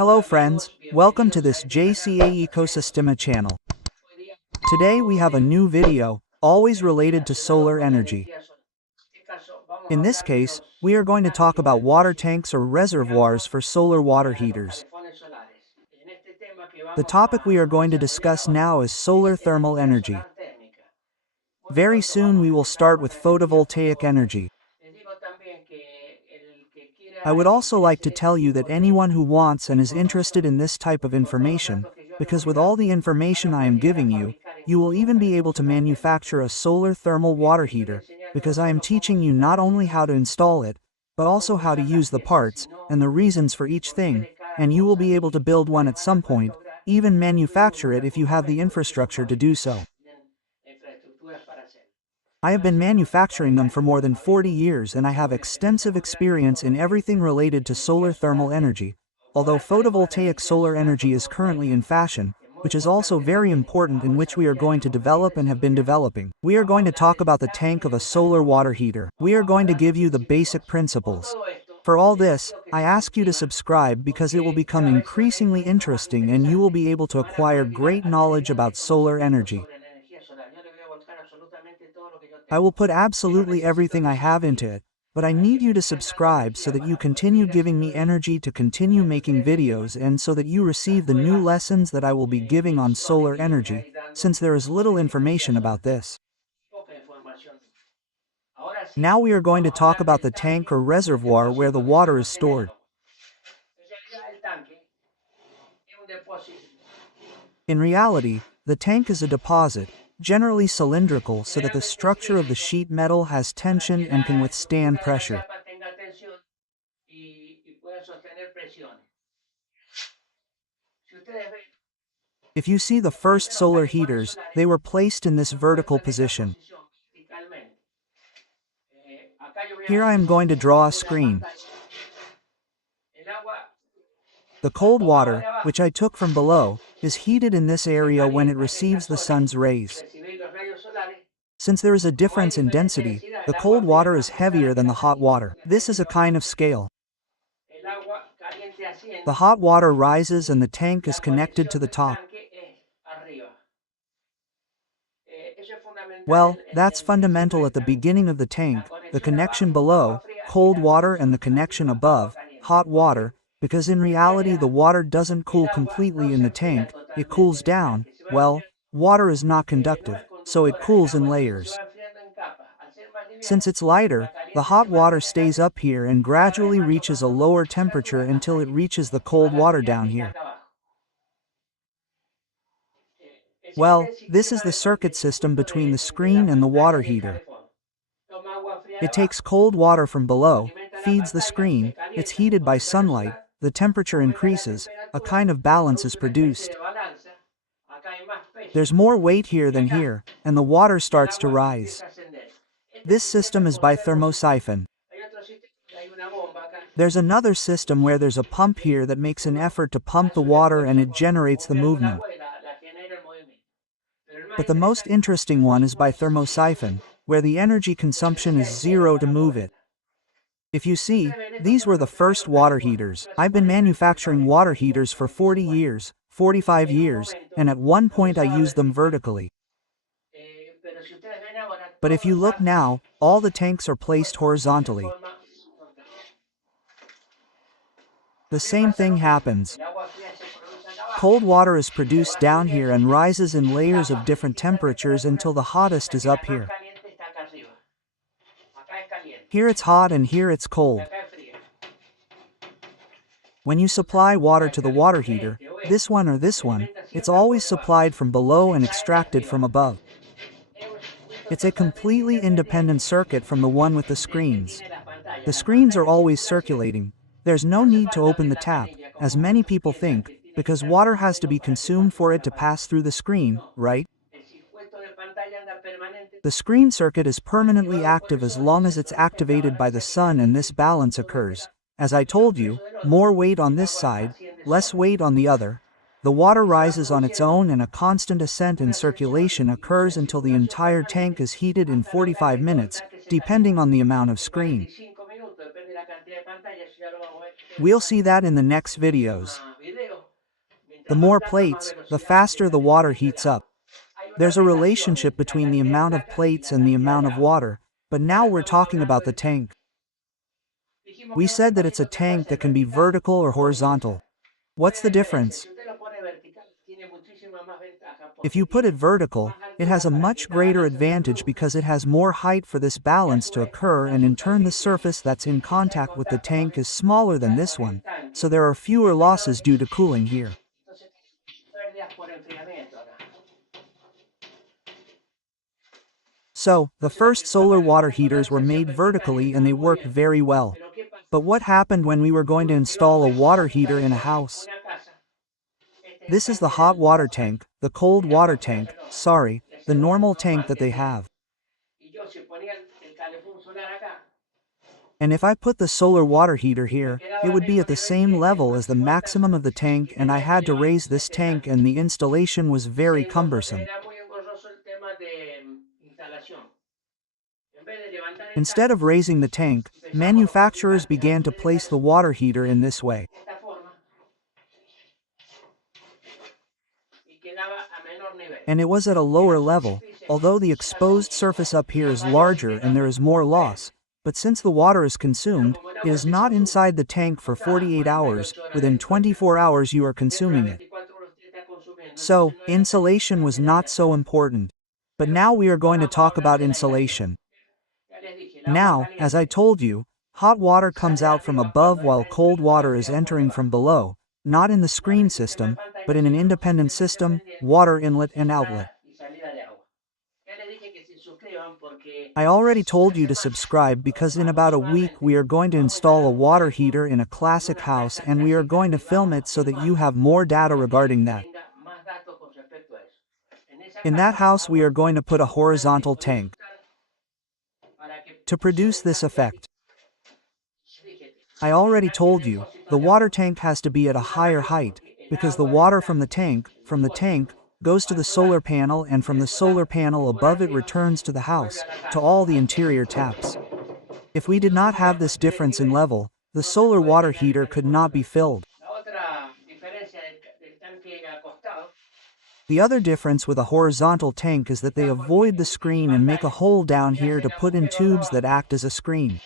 Hello friends, welcome to this JCA Ecosystema channel. Today we have a new video, always related to solar energy. In this case, we are going to talk about water tanks or reservoirs for solar water heaters. The topic we are going to discuss now is solar thermal energy. Very soon we will start with photovoltaic energy. I would also like to tell you that anyone who wants and is interested in this type of information, because with all the information I am giving you, you will even be able to manufacture a solar thermal water heater, because I am teaching you not only how to install it, but also how to use the parts, and the reasons for each thing, and you will be able to build one at some point, even manufacture it if you have the infrastructure to do so. I have been manufacturing them for more than 40 years and I have extensive experience in everything related to solar thermal energy, although photovoltaic solar energy is currently in fashion, which is also very important in which we are going to develop and have been developing. We are going to talk about the tank of a solar water heater. We are going to give you the basic principles. For all this, I ask you to subscribe because it will become increasingly interesting and you will be able to acquire great knowledge about solar energy. I will put absolutely everything I have into it, but I need you to subscribe so that you continue giving me energy to continue making videos and so that you receive the new lessons that I will be giving on solar energy, since there is little information about this. Now we are going to talk about the tank or reservoir where the water is stored. In reality, the tank is a deposit, generally cylindrical so that the structure of the sheet metal has tension and can withstand pressure. If you see the first solar heaters, they were placed in this vertical position. Here I am going to draw a screen. The cold water, which I took from below, is heated in this area when it receives the sun's rays. Since there is a difference in density, the cold water is heavier than the hot water. This is a kind of scale. The hot water rises and the tank is connected to the top. Well, that's fundamental at the beginning of the tank, the connection below, cold water, and the connection above, hot water, because in reality the water doesn't cool completely in the tank, it cools down. Well, water is not conductive, so it cools in layers. Since it's lighter, the hot water stays up here and gradually reaches a lower temperature until it reaches the cold water down here. Well, this is the circuit system between the screen and the water heater. It takes cold water from below, feeds the screen, it's heated by sunlight, the temperature increases, a kind of balance is produced. There's more weight here than here, and the water starts to rise. This system is by thermosiphon. There's another system where there's a pump here that makes an effort to pump the water and it generates the movement. But the most interesting one is by thermosiphon, where the energy consumption is zero to move it. If you see, these were the first water heaters. I've been manufacturing water heaters for 40 years, 45 years, and at one point I used them vertically. But if you look now, all the tanks are placed horizontally. The same thing happens. Cold water is produced down here and rises in layers of different temperatures until the hottest is up here. Here it's hot and here it's cold. When you supply water to the water heater, this one or this one, it's always supplied from below and extracted from above. It's a completely independent circuit from the one with the screens. The screens are always circulating. There's no need to open the tap, as many people think, because water has to be consumed for it to pass through the screen, right? The screen circuit is permanently active as long as it's activated by the sun and this balance occurs. As I told you, more weight on this side, less weight on the other. The water rises on its own and a constant ascent in circulation occurs until the entire tank is heated in 45 minutes, depending on the amount of screen. We'll see that in the next videos. The more plates, the faster the water heats up. There's a relationship between the amount of plates and the amount of water, but now we're talking about the tank. We said that it's a tank that can be vertical or horizontal. What's the difference? If you put it vertical, it has a much greater advantage because it has more height for this balance to occur, and in turn the surface that's in contact with the tank is smaller than this one, so there are fewer losses due to cooling here. So, the first solar water heaters were made vertically and they worked very well. But what happened when we were going to install a water heater in a house? This is the hot water tank, the cold water tank, sorry, the normal tank that they have. And if I put the solar water heater here, it would be at the same level as the maximum of the tank, and I had to raise this tank and the installation was very cumbersome. Instead of raising the tank, manufacturers began to place the water heater in this way. And it was at a lower level, although the exposed surface up here is larger and there is more loss. But since the water is consumed, it is not inside the tank for 48 hours, within 24 hours you are consuming it. So, insulation was not so important. But now we are going to talk about insulation. Now, as I told you, hot water comes out from above while cold water is entering from below, not in the screen system, but in an independent system, water inlet and outlet. I already told you to subscribe because in about a week we are going to install a water heater in a classic house and we are going to film it so that you have more data regarding that. In that house we are going to put a horizontal tank to produce this effect. I already told you, the water tank has to be at a higher height, because the water from the tank, goes to the solar panel and from the solar panel above it returns to the house, to all the interior taps. If we did not have this difference in level, the solar water heater could not be filled. The other difference with a horizontal tank is that they avoid the screen and make a hole down here to put in tubes that act as a screen.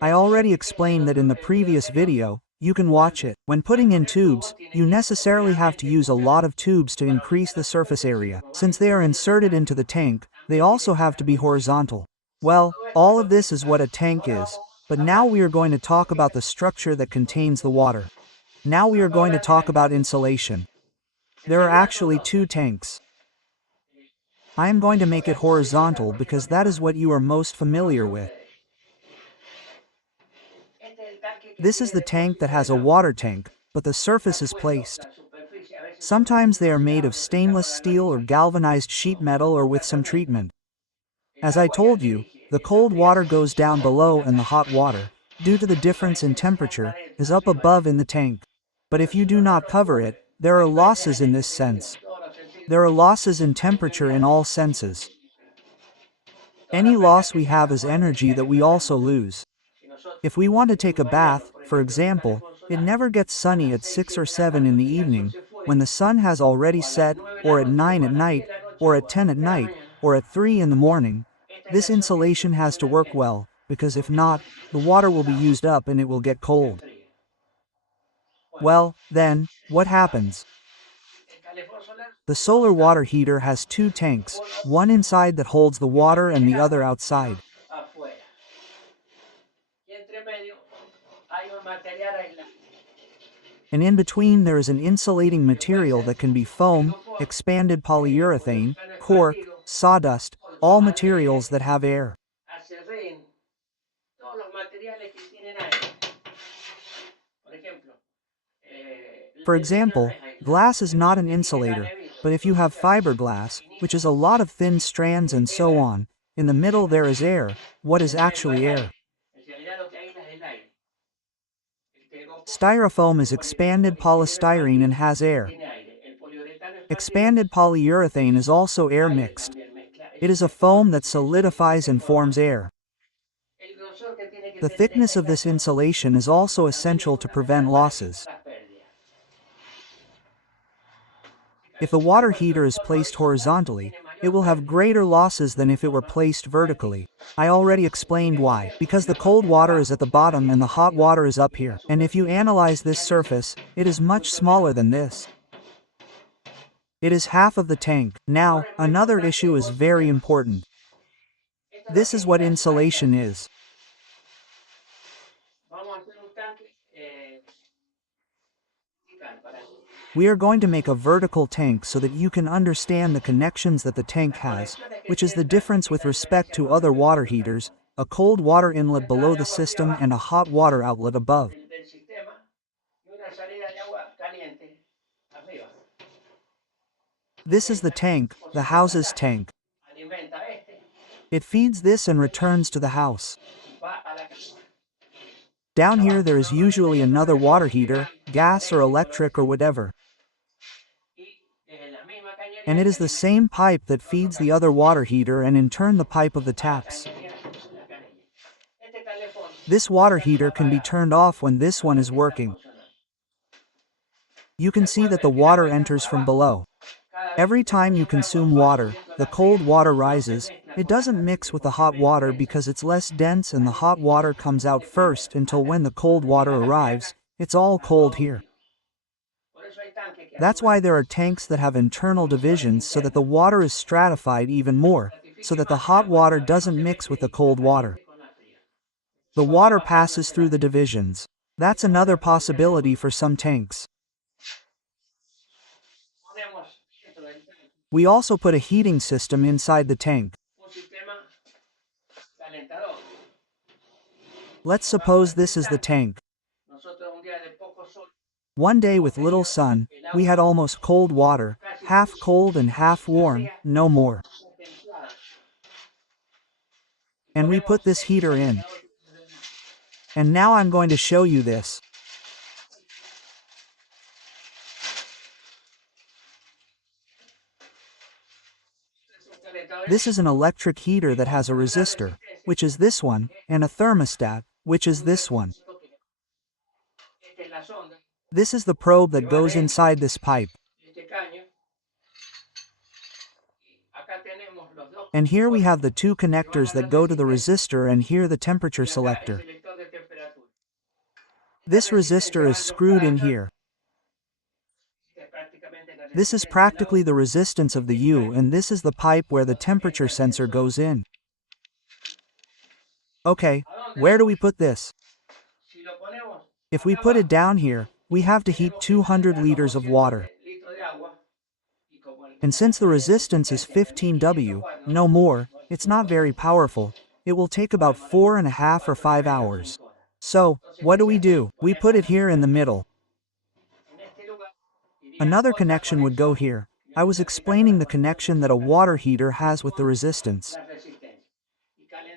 I already explained that in the previous video, you can watch it. When putting in tubes, you necessarily have to use a lot of tubes to increase the surface area. Since they are inserted into the tank, they also have to be horizontal. Well, all of this is what a tank is, but now we are going to talk about the structure that contains the water. Now we are going to talk about insulation. There are actually two tanks. I am going to make it horizontal because that is what you are most familiar with. This is the tank that has a water tank, but the surface is placed. Sometimes they are made of stainless steel or galvanized sheet metal or with some treatment. As I told you, the cold water goes down below and the hot water, due to the difference in temperature, is up above in the tank. But if you do not cover it, there are losses in this sense. There are losses in temperature in all senses. Any loss we have is energy that we also lose. If we want to take a bath, for example, it never gets sunny at 6 or 7 in the evening, when the sun has already set, or at 9 at night, or at 10 at night, or at 3 in the morning. This insulation has to work well, because if not, the water will be used up and it will get cold. Well, then, what happens? The solar water heater has two tanks, one inside that holds the water and the other outside. And in between there is an insulating material that can be foam, expanded polyurethane, cork, sawdust, all materials that have air. For example, glass is not an insulator, but if you have fiberglass, which is a lot of thin strands and so on, in the middle there is air. What is actually air? Styrofoam is expanded polystyrene and has air. Expanded polyurethane is also air mixed. It is a foam that solidifies and forms air. The thickness of this insulation is also essential to prevent losses. If the water heater is placed horizontally, it will have greater losses than if it were placed vertically. I already explained why. Because the cold water is at the bottom and the hot water is up here. And if you analyze this surface, it is much smaller than this. It is half of the tank. Now, another issue is very important. This is what insulation is. We are going to make a vertical tank so that you can understand the connections that the tank has, which is the difference with respect to other water heaters, a cold water inlet below the system and a hot water outlet above. This is the tank, the house's tank. It feeds this and returns to the house. Down here there is usually another water heater, gas or electric or whatever. And it is the same pipe that feeds the other water heater and in turn the pipe of the taps. This water heater can be turned off when this one is working. You can see that the water enters from below. Every time you consume water, the cold water rises. It doesn't mix with the hot water because it's less dense and the hot water comes out first until when the cold water arrives, it's all cold here. That's why there are tanks that have internal divisions so that the water is stratified even more, so that the hot water doesn't mix with the cold water. The water passes through the divisions. That's another possibility for some tanks. We also put a heating system inside the tank. Let's suppose this is the tank. One day with little sun, we had almost cold water, half cold and half warm, no more. And we put this heater in. And now I'm going to show you this. This is an electric heater that has a resistor, which is this one, and a thermostat, which is this one. This is the probe that goes inside this pipe. And here we have the two connectors that go to the resistor and here the temperature selector. This resistor is screwed in here. This is practically the resistance of the U and this is the pipe where the temperature sensor goes in. Okay, where do we put this? If we put it down here, we have to heat 200 liters of water. And since the resistance is 15 W, no more, it's not very powerful, it will take about 4.5 or 5 hours. So, what do? We put it here in the middle. Another connection would go here. I was explaining the connection that a water heater has with the resistance.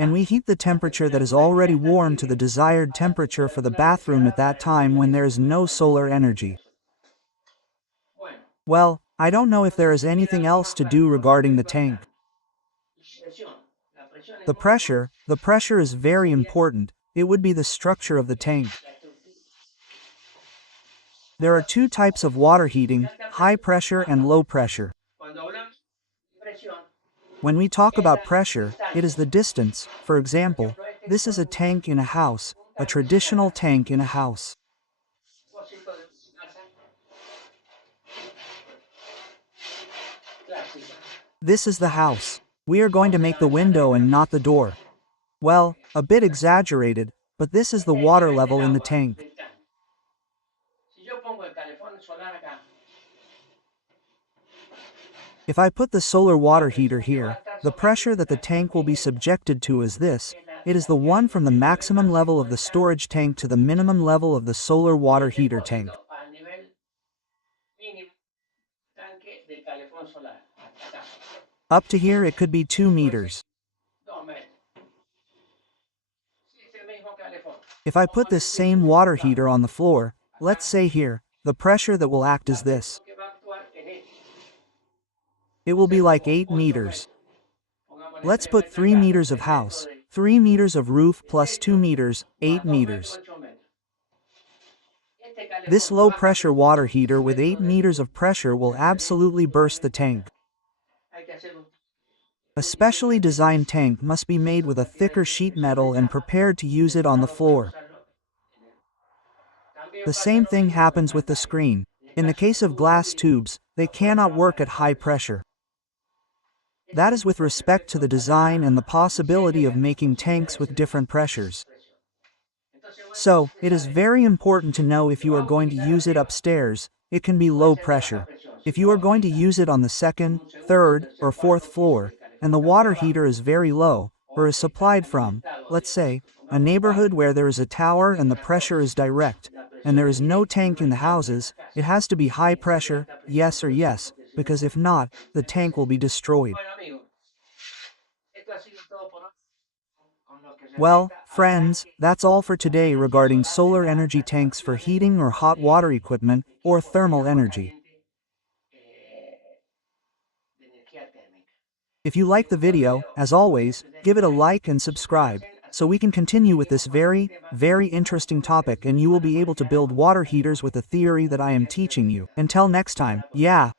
And we heat the temperature that is already warm to the desired temperature for the bathroom at that time when there is no solar energy. Well, I don't know if there is anything else to do regarding the tank. The pressure is very important. It would be the structure of the tank. There are two types of water heating, high pressure and low pressure. When we talk about pressure, it is the distance. For example, this is a tank in a house, a traditional tank in a house. This is the house. We are going to make the window and not the door. Well, a bit exaggerated, but this is the water level in the tank. If I put the solar water heater here, the pressure that the tank will be subjected to is this. It is the one from the maximum level of the storage tank to the minimum level of the solar water heater tank. Up to here it could be 2 meters. If I put this same water heater on the floor, let's say here, the pressure that will act is this. It will be like 8 meters. Let's put 3 meters of house. 3 meters of roof plus Ese 2 meters, 8 2 metros, meters. 8 metros. This low-pressure water heater with 8 meters of pressure will absolutely burst the tank. A specially designed tank must be made with a thicker sheet metal and prepared to use it on the floor. The same thing happens with the screen. In the case of glass tubes, they cannot work at high pressure. That is with respect to the design and the possibility of making tanks with different pressures. So, it is very important to know if you are going to use it upstairs, it can be low pressure. If you are going to use it on the second, third, or fourth floor, and the water heater is very low, or is supplied from, let's say, a neighborhood where there is a tower and the pressure is direct, and there is no tank in the houses, it has to be high pressure, yes or yes, because if not, the tank will be destroyed. Well, friends, that's all for today regarding solar energy tanks for heating or hot water equipment, or thermal energy. If you like the video, as always, give it a like and subscribe, so we can continue with this very, very interesting topic and you will be able to build water heaters with the theory that I am teaching you. Until next time, yeah.